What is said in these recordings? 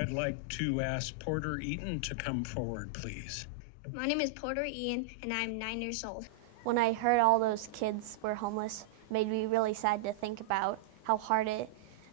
I'd like to ask Porter Eaton to come forward, please. My name is Porter Eaton, and I'm 9 years old. When I heard all those kids were homeless, it made me really sad to think about how hard it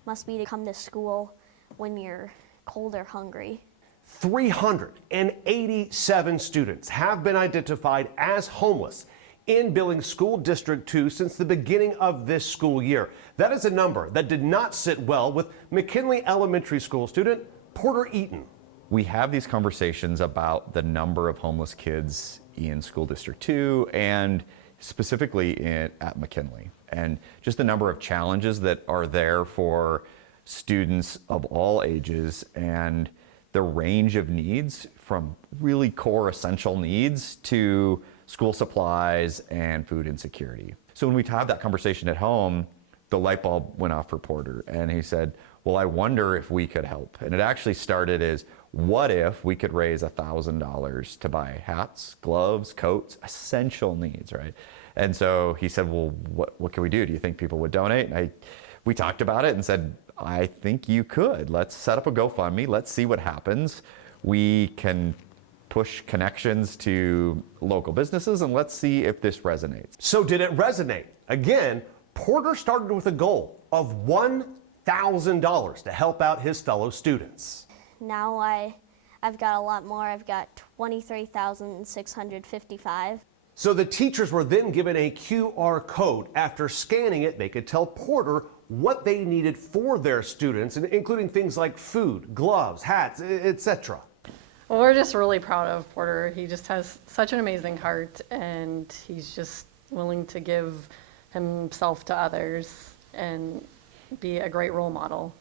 must be to come to school when you're cold or hungry. 387 students have been identified as homeless in Billings School District 2 since the beginning of this school year. That is a number that did not sit well with McKinley Elementary School student Porter Eaton. We have these conversations about the number of homeless kids in School District 2 and specifically at McKinley, and just the number of challenges that are there for students of all ages and the range of needs from really core essential needs to school supplies and food insecurity. So when we have that conversation at home, the light bulb went off for Porter and he said, well, I wonder if we could help. And it actually started as, what if we could raise $1,000 to buy hats, gloves, coats, essential needs, right? And so he said, well, what can we do? Do you think people would donate? And we talked about it and said, I think you could. Let's set up a GoFundMe. Let's see what happens. We can push connections to local businesses and let's see if this resonates. So did it resonate? Again, Porter started with a goal of $1,000 to help out his fellow students. Now I've got a lot more. I've got 23,655. So the teachers were then given a QR code. After scanning it, they could tell Porter what they needed for their students, including things like food, gloves, hats, etc. Well, we're just really proud of Porter. He just has such an amazing heart, and he's just willing to give himself to others and be a great role model.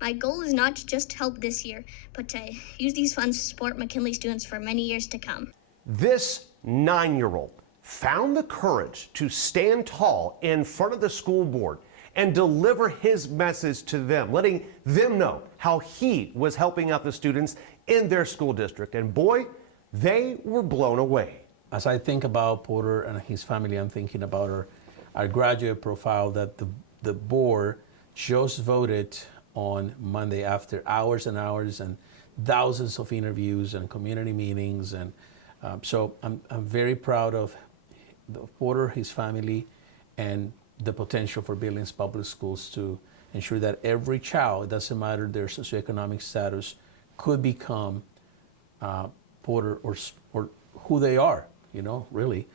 My goal is not to just help this year, but to use these funds to support McKinley students for many years to come. This 9-year-old found the courage to stand tall in front of the school board and deliver his message to them, letting them know how he was helping out the students in their school district. And boy, they were blown away. As I think about Porter and his family, I'm thinking about our graduate profile that the board just voted on Monday after hours and hours and thousands of interviews and community meetings. And so I'm very proud of Porter, his family, and the potential for Billings Public Schools to ensure that every child, it doesn't matter their socioeconomic status, could become Porter or who they are, you know, really,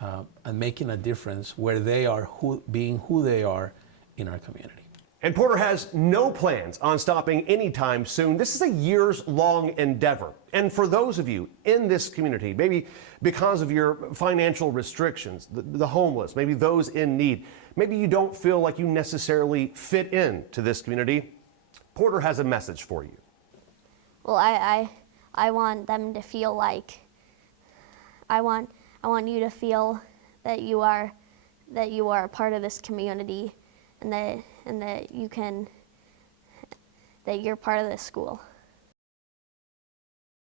and making a difference where they are, being who they are in our community. And Porter has no plans on stopping anytime soon. This is a years-long endeavor. And for those of you in this community, maybe because of your financial restrictions, the homeless, maybe those in need, maybe you don't feel like you necessarily fit in to this community, Porter has a message for you. Well, I want them to feel like, I want you to feel that you are a part of this community, and that you're part of this school.